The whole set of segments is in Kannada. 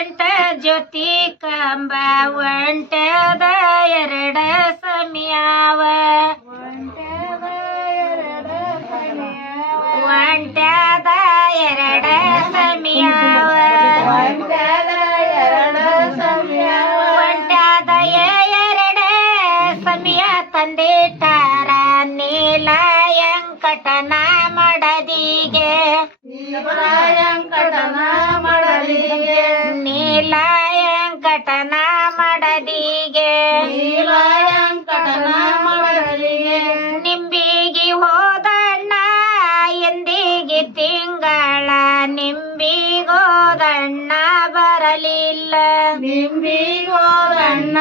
ಎಂಟ ಜ್ಯೋತಿ ಕಂಬ ಒಂಟದ ಎರಡ ಸಮಯಾವ. ಒಂಟದ ಎರಡ ನೀಲಯಂಕಟನ ಮಡದಿಗೆ ನಿಂಬಿಗಿ ಹೋದಣ್ಣ ಎಂದಿಗೆ ತಿಂಗಳ. ನಿಂಬಿಗೋದಣ್ಣ ಬರಲಿಲ್ಲ. ನಿಂಬಿಗೋದಣ್ಣ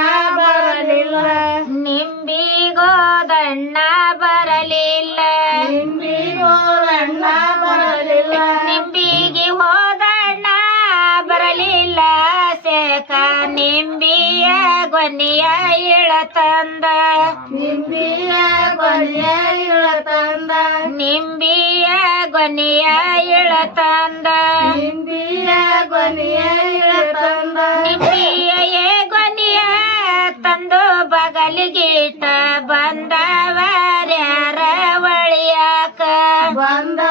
ಗೊನೆಯ ಇಳತಂದ ನಿಂಬಿಯ ಕೊನೆಯ ಇಳತಂದ ನಿಂಬಿಯ ಗೊನೆಯ ಇಳತಂದ ನಿಂಬಿಯ ಕೊನೆಯ ಇಳತಂದ ನಿಂಬಿಯ ಕೊನೆಯ ಗೊನೆಯ ತಂದು ಬಗಲಿಗಿಟ್ಟ ಬಂದವರ್ಯಾರ ಒಳಿಯಾಕ. ಬಂದಾರ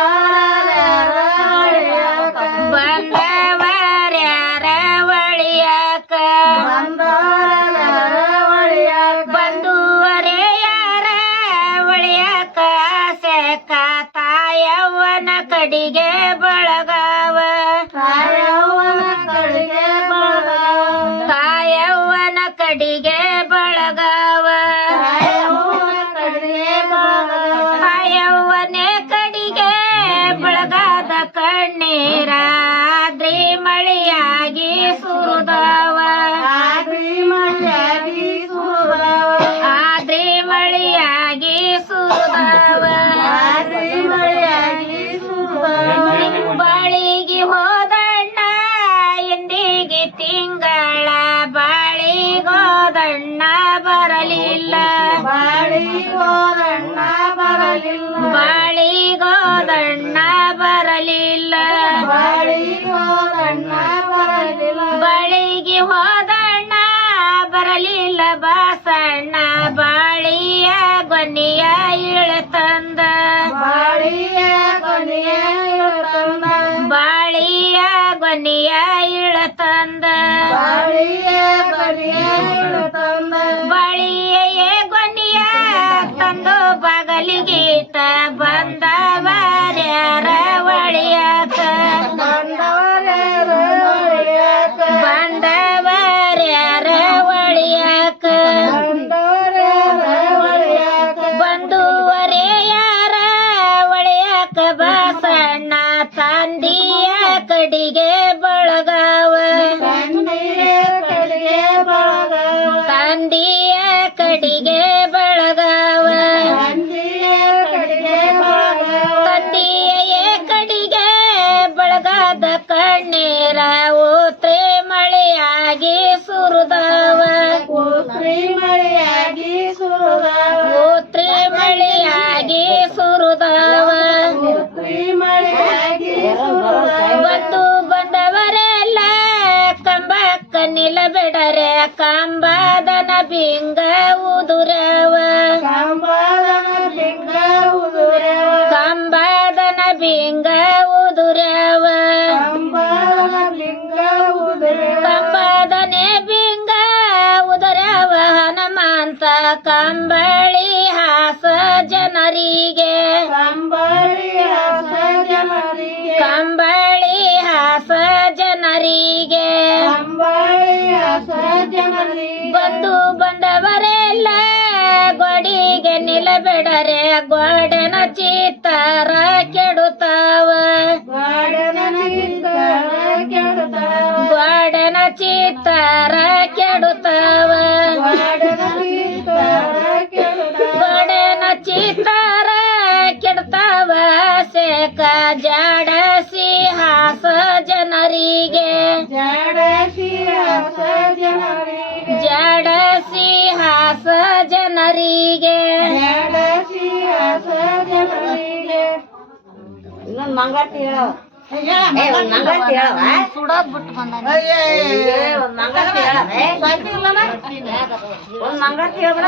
ಕಡಿಗೆ ಬಳಗಾವ. ತಾಯವ್ವನ ಕಡೆಗೆ ಬಳಗಾವ. ತಾಯವ್ವನೆ ಕಡಿಗೆ ಬಳಗದ ಕಣ್ಣೀರ. ಬಾಳಿಗೋದಣ್ಣ ಬರಲಿಲ್ಲ. ಬಾಳಿಗೆ ಹೋದಣ್ಣ ಬರಲಿಲ್ಲ. ಬಾಸಣ್ಣ ಬಾಳಿಯ ಗೊನೆಯ ಇಳತಂದ ಬಾಳಿಯ ಕೊನೆಯ ಇಳತಂದ ಬಾಳಿಯ ಗೊನೆಯ ಇಳತಂದ ಬಾಳಿಯ ಕಂಬದನ ಬಿಂಗ ಉದುರವ. ಕಂಬದನ ಬಿಂಗ ಉದುರವ. ಕಂಬದನ ಬಿಂಗ ಉದುರವ. ಕಂಬದನ ಬಿಂಗ ಉದುರವ. ಕಂಬದನೆ ಬಿಂಗ ಉದುರವ. ಹನುಮಂತ ಕಂಬಳಿ ಹಾಸ ಜನರಿಗೆ. ಬಂದು ಬಂದವರೆಲ್ಲ ಗೋಡಿಗೆ ನಿಲ್ಲಬೇಡರೆ ಗೋಡೆನ ಚಿತ್ತಾರ ಕೆಡುತ್ತಾವ. ಗೋಡನ ಚಿತ್ತಾರ ಕೆಡುತ್ತಾವ. ಗೋಡನ ಕೆಡುತ್ತಾವ. ಗೋಡೆನ ಚಿತ್ತಾರ ಕೆಡುತ್ತಾವ. ಸೇಕ ಜಾಡಸಿ ಹಾಸ ಜನರಿಗೆ. ಜಾಡಸಿ ಹಸ ಜನರಿಗೆ ಇನ್ನೊಂದ್ ಮಂಗಾತಿ ಹೇಳವ ಏ ಮಂಗಾತಿ ಹೇಳವ ಸುಡೋದ್ ಬಿಟ್ಟು ಬಂದ ಒಂದ್ ಮಂಗಾತಿ ಹೇಳ ಒಂದ್ ಮಂಗಾತಿ ಹೇಳ್ಬಿಡ